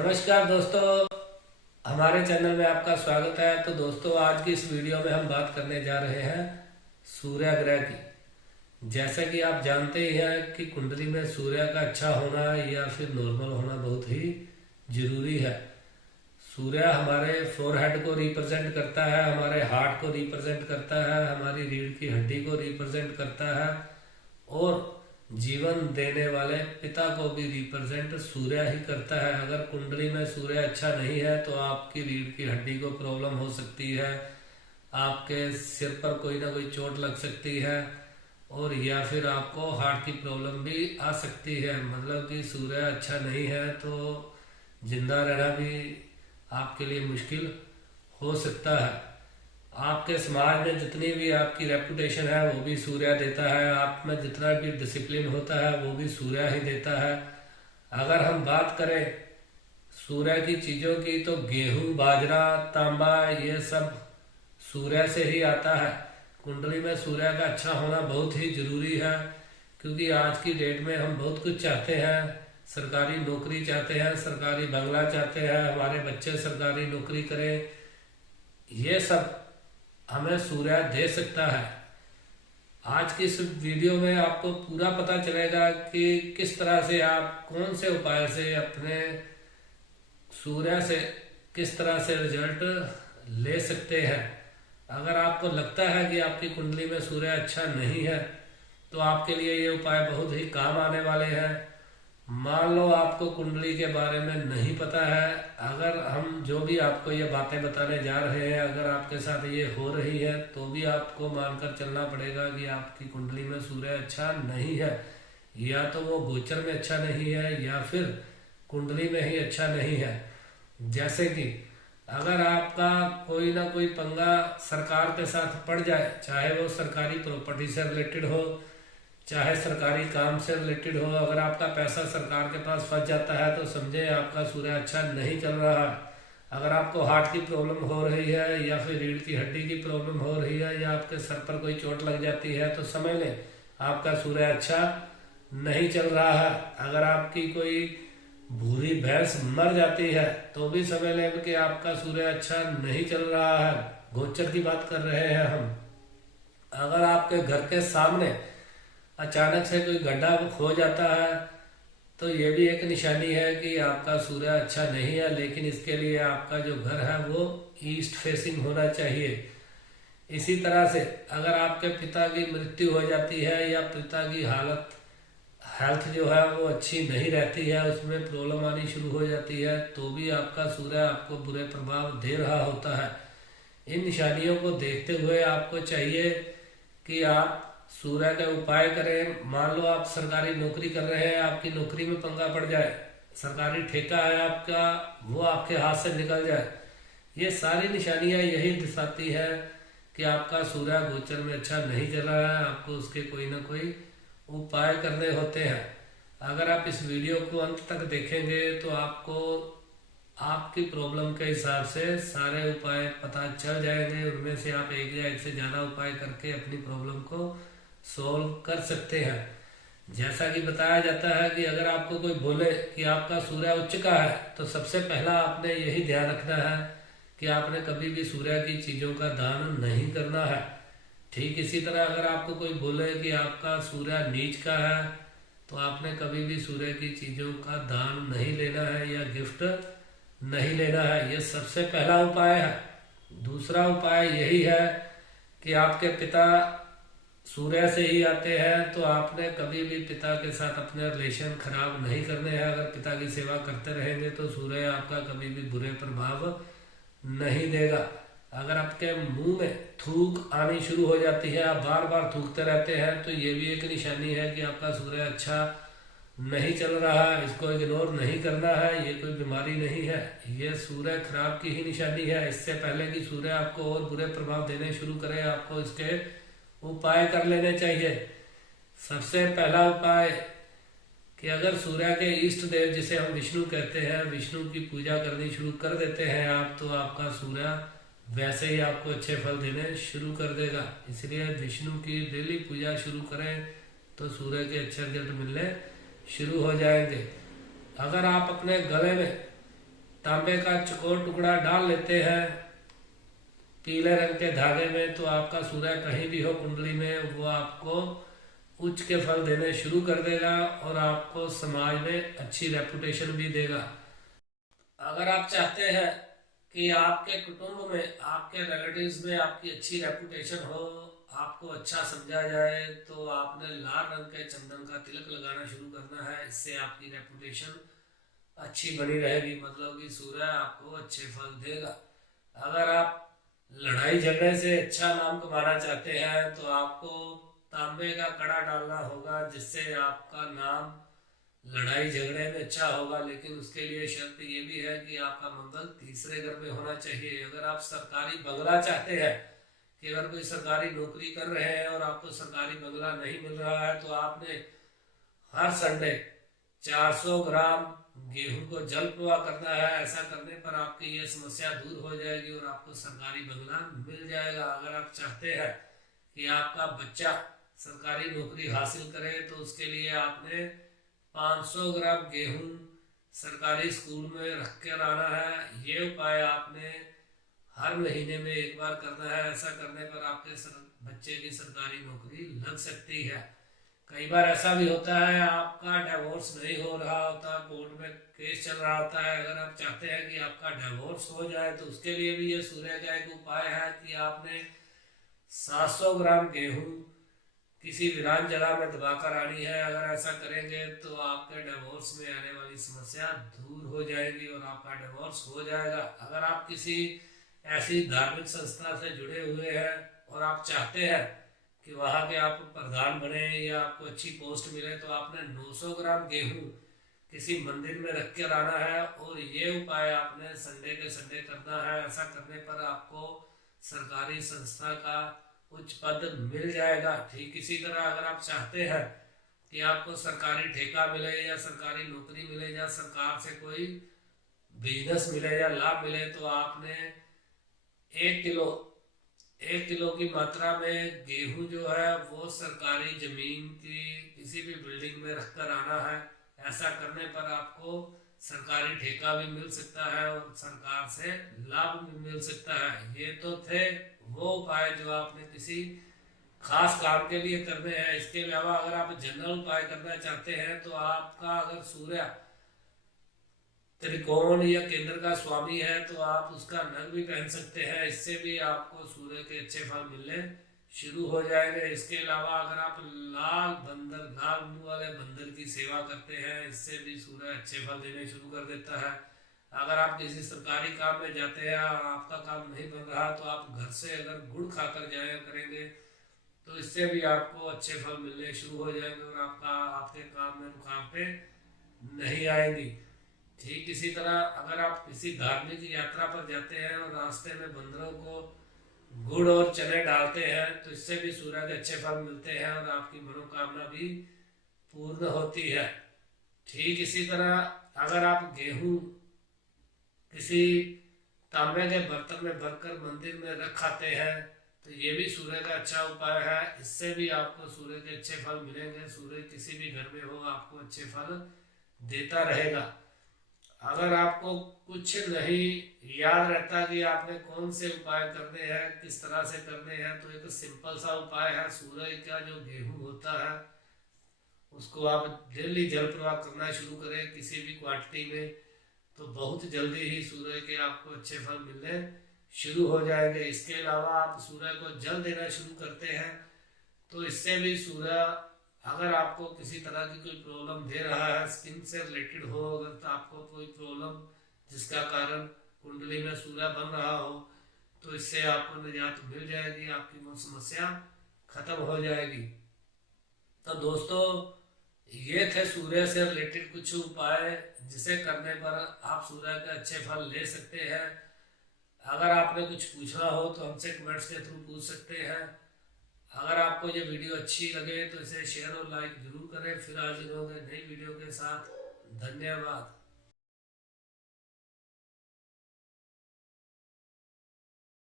नमस्कार दोस्तों, हमारे चैनल में आपका स्वागत है। तो दोस्तों, आज की इस वीडियो में हम बात करने जा रहे हैं सूर्य ग्रह की। जैसा कि आप जानते ही हैं कि कुंडली में सूर्य का अच्छा होना या फिर नॉर्मल होना बहुत ही जरूरी है। सूर्य हमारे फोरहेड को रिप्रेजेंट करता है, हमारे हार्ट को रिप्रेजेंट करता है, हमारी रीढ़ की हड्डी को रिप्रेजेंट करता है और जीवन देने वाले पिता को भी रिप्रेजेंट सूर्य ही करता है। अगर कुंडली में सूर्य अच्छा नहीं है तो आपकी रीढ़ की हड्डी को प्रॉब्लम हो सकती है, आपके सिर पर कोई ना कोई चोट लग सकती है और या फिर आपको हार्ट की प्रॉब्लम भी आ सकती है। मतलब कि सूर्य अच्छा नहीं है तो जिंदा रहना भी आपके लिए मुश्किल हो सकता है। आपके समाज में जितनी भी आपकी रेपुटेशन है वो भी सूर्य देता है, आप में जितना भी डिसिप्लिन होता है वो भी सूर्य ही देता है। अगर हम बात करें सूर्य की चीज़ों की तो गेहूं, बाजरा, तांबा ये सब सूर्य से ही आता है। कुंडली में सूर्य का अच्छा होना बहुत ही जरूरी है, क्योंकि आज की डेट में हम बहुत कुछ चाहते हैं। सरकारी नौकरी चाहते हैं, सरकारी बंगला चाहते हैं, हमारे बच्चे सरकारी नौकरी करें। ये सब हमें सूर्य दे सकता है। आज की इस वीडियो में आपको पूरा पता चलेगा कि किस तरह से आप कौन से उपाय से अपने सूर्य से किस तरह से रिजल्ट ले सकते हैं। अगर आपको लगता है कि आपकी कुंडली में सूर्य अच्छा नहीं है तो आपके लिए ये उपाय बहुत ही काम आने वाले हैं। मान लो आपको कुंडली के बारे में नहीं पता है, अगर हम जो भी आपको ये बातें बताने जा रहे हैं अगर आपके साथ ये हो रही है तो भी आपको मानकर चलना पड़ेगा कि आपकी कुंडली में सूर्य अच्छा नहीं है। या तो वो गोचर में अच्छा नहीं है या फिर कुंडली में ही अच्छा नहीं है। जैसे कि अगर आपका कोई ना कोई पंगा सरकार के साथ पड़ जाए, चाहे वो सरकारी प्रॉपर्टी से रिलेटेड हो, चाहे सरकारी काम से रिलेटेड हो, अगर आपका पैसा सरकार के पास फंस जाता है तो समझे आपका सूर्य अच्छा नहीं चल रहा है। अगर आपको हार्ट की प्रॉब्लम हो रही है या फिर रीढ़ की हड्डी की प्रॉब्लम हो रही है या आपके सर पर कोई चोट लग जाती है तो समझ लें आपका सूर्य अच्छा नहीं चल रहा है। अगर आपकी कोई भूरी भैंस मर जाती है तो भी समझ लें कि आपका सूर्य अच्छा नहीं चल रहा है। गोचर की बात कर रहे हैं हम। अगर आपके घर के सामने अचानक से कोई गड्ढा हो जाता है तो ये भी एक निशानी है कि आपका सूर्य अच्छा नहीं है। लेकिन इसके लिए आपका जो घर है वो ईस्ट फेसिंग होना चाहिए। इसी तरह से अगर आपके पिता की मृत्यु हो जाती है या पिता की हेल्थ जो है वो अच्छी नहीं रहती है, उसमें प्रॉब्लम आनी शुरू हो जाती है, तो भी आपका सूर्य आपको बुरे प्रभाव दे रहा होता है। इन निशानियों को देखते हुए आपको चाहिए कि आप सूर्य का उपाय करें। मान लो आप सरकारी नौकरी कर रहे हैं, आपकी नौकरी में पंगा पड़ जाए, सरकारी ठेका है आपका, वो आपके हाथ से निकल जाए, ये सारी निशानियां यही दिखाती है कि आपका सूर्य गोचर में अच्छा नहीं चल रहा है। आपको उसके कोई ना कोई उपाय करने होते हैं। अगर आप इस वीडियो को अंत तक देखेंगे तो आपको आपकी प्रॉब्लम के हिसाब से सारे उपाय पता चल जाएंगे। उनमें से आप एक या एक से ज़्यादा उपाय करके अपनी प्रॉब्लम को सोल्व कर सकते हैं। जैसा कि बताया जाता है कि अगर आपको कोई बोले कि आपका सूर्य उच्च का है तो सबसे पहला आपने यही ध्यान रखना है कि आपने कभी भी सूर्य की चीज़ों का दान नहीं करना है। ठीक इसी तरह अगर आपको कोई बोले कि आपका सूर्य नीच का है तो आपने कभी भी सूर्य की चीज़ों का दान नहीं लेना है या गिफ्ट नहीं लेना है। ये सबसे पहला उपाय है। दूसरा उपाय यही है कि आपके पिता सूर्य से ही आते हैं तो आपने कभी भी पिता के साथ अपने रिलेशन खराब नहीं करने हैं। अगर पिता की सेवा करते रहेंगे तो सूर्य आपका कभी भी बुरे प्रभाव नहीं देगा। अगर आपके मुंह में थूक आनी शुरू हो जाती है, आप बार बार थूकते रहते हैं, तो ये भी एक निशानी है कि आपका सूर्य अच्छा नहीं चल रहा है। इसको इग्नोर नहीं करना है, ये कोई बीमारी नहीं है, ये सूर्य खराब की ही निशानी है। इससे पहले कि सूर्य आपको और बुरे प्रभाव देने शुरू करे आपको इसके उपाय कर लेने चाहिए। सबसे पहला उपाय कि अगर सूर्य के इष्ट देव जिसे हम विष्णु कहते हैं, विष्णु की पूजा करनी शुरू कर देते हैं आप, तो आपका सूर्य वैसे ही आपको अच्छे फल देने शुरू कर देगा। इसलिए विष्णु की डेली पूजा शुरू करें तो सूर्य के अच्छे रिजल्ट मिलने शुरू हो जाएंगे। अगर आप अपने गले में तांबे का चौकोर टुकड़ा डाल लेते हैं पीले रंग के धागे में, तो आपका सूर्य कहीं भी हो कुंडली में वो आपको उच्च के फल देने शुरू कर देगा और आपको समाज में अच्छी रेपुटेशन भी देगा। अगर आप चाहते हैं कि आपके कुटुंब में, आपके रिलेटिव्स में आपकी अच्छी रेपुटेशन हो, आपको अच्छा समझा जाए, तो आपने लाल रंग के चंदन का तिलक लगाना शुरू करना है। इससे आपकी रेपुटेशन अच्छी बनी रहेगी, मतलब कि सूर्य आपको अच्छे फल देगा। अगर आप लड़ाई झगड़े से अच्छा नाम कमाना चाहते हैं तो आपको तांबे का कड़ा डालना होगा, जिससे आपका नाम लड़ाई झगड़े में अच्छा होगा। लेकिन उसके लिए शर्त ये भी है कि आपका मंगल तीसरे घर में होना चाहिए। अगर आप सरकारी बंगला चाहते हैं, कि अगर कोई सरकारी नौकरी कर रहे हैं और आपको सरकारी बंगला नहीं मिल रहा है, तो आपने हर संडे 400 ग्राम गेहूं को जल प्रवाह करना है। ऐसा करने पर आपकी ये समस्या दूर हो जाएगी और आपको सरकारी बंगला मिल जाएगा। अगर आप चाहते हैं कि आपका बच्चा सरकारी नौकरी हासिल करे, तो उसके लिए आपने 500 ग्राम गेहूं सरकारी स्कूल में रख कर आना है। ये उपाय आपने हर महीने में एक बार करना है। ऐसा करने पर आपके बच्चे की सरकारी नौकरी लग सकती है। कई बार ऐसा भी होता है आपका डिवोर्स नहीं हो रहा होता, कोर्ट में केस चल रहा होता है। अगर आप चाहते हैं कि आपका डिवोर्स हो जाए, तो उसके लिए भी ये सूर्य का एक उपाय है कि आपने 700 ग्राम गेहूं किसी वीरान जगह में दबाकर आनी है। अगर ऐसा करेंगे तो आपके डिवोर्स में आने वाली समस्या दूर हो जाएगी और आपका डिवोर्स हो जाएगा। अगर आप किसी ऐसी धार्मिक संस्था से जुड़े हुए हैं और आप चाहते हैं कि वहाँ के आप प्रधान बने या आपको अच्छी पोस्ट मिले, तो आपने 900 ग्राम गेहूं किसी मंदिर में रख कर आना है और ये उपाय आपने संडे के संडे करना है। ऐसा करने पर आपको सरकारी संस्था का उच्च पद मिल जाएगा। ठीक इसी तरह अगर आप चाहते हैं कि आपको सरकारी ठेका मिले या सरकारी नौकरी मिले या सरकार से कोई बिजनेस मिले या लाभ मिले, तो आपने 1 किलो 1 किलो की मात्रा में गेहूं जो है वो सरकारी जमीन की किसी भी बिल्डिंग में रख कर आना है। ऐसा करने पर आपको सरकारी ठेका भी मिल सकता है और सरकार से लाभ भी मिल सकता है। ये तो थे वो उपाय जो आपने किसी खास काम के लिए करने हैं। इसके अलावा अगर आप जनरल उपाय करना चाहते हैं, तो आपका अगर सूर्य त्रिकोण या केंद्र का स्वामी है, तो आप उसका नग भी पहन सकते हैं। इससे भी आपको सूर्य के अच्छे फल मिलने शुरू हो जाएंगे। इसके अलावा अगर आप लाल मुंह वाले बंदर की सेवा करते हैं, इससे भी सूर्य अच्छे फल देने शुरू कर देता है। अगर आप किसी सरकारी काम में जाते हैं और आपका काम नहीं बन रहा, तो आप घर से अगर गुड़ खाकर जाया करेंगे, तो इससे भी आपको अच्छे फल मिलने शुरू हो जाएंगे और आपके काम में रुकावटें नहीं आएंगी। ठीक इसी तरह अगर आप किसी धार्मिक यात्रा पर जाते हैं और रास्ते में बंदरों को गुड़ और चने डालते हैं, तो इससे भी सूर्य के अच्छे फल मिलते हैं और आपकी मनोकामना भी पूर्ण होती है। ठीक इसी तरह अगर आप गेहूं किसी तांबे के बर्तन में भरकर मंदिर में रख आते हैं, तो ये भी सूर्य का अच्छा उपाय है। इससे भी आपको सूर्य के अच्छे फल मिलेंगे। सूर्य किसी भी घर में हो, आपको अच्छे फल देता रहेगा। अगर आपको कुछ नहीं याद रहता कि आपने कौन से उपाय करने हैं, किस तरह से करने हैं, तो एक सिंपल सा उपाय है। सूर्य का जो गेहूं होता है उसको आप डेली जल प्रवाह करना शुरू करें किसी भी क्वांटिटी में, तो बहुत जल्दी ही सूर्य के आपको अच्छे फल मिलने शुरू हो जाएंगे। इसके अलावा आप सूर्य को जल देना शुरू करते हैं, तो इससे भी सूर्य, अगर आपको किसी तरह की कोई प्रॉब्लम दे रहा है, स्किन से रिलेटेड हो, अगर तो आपको कोई प्रॉब्लम जिसका कारण कुंडली में सूर्य बन रहा हो, तो इससे आपको निजात मिल जाएगी, आपकी वो समस्या खत्म हो जाएगी। तो दोस्तों, ये थे सूर्य से रिलेटेड कुछ उपाय जिसे करने पर आप सूर्य के अच्छे फल ले सकते हैं। अगर आपने कुछ पूछना हो तो हमसे कमेंट्स के थ्रू पूछ सकते हैं। अगर आपको ये वीडियो अच्छी लगे तो इसे शेयर और लाइक जरूर करें। फिर हाजिर होंगे नई वीडियो के साथ। धन्यवाद।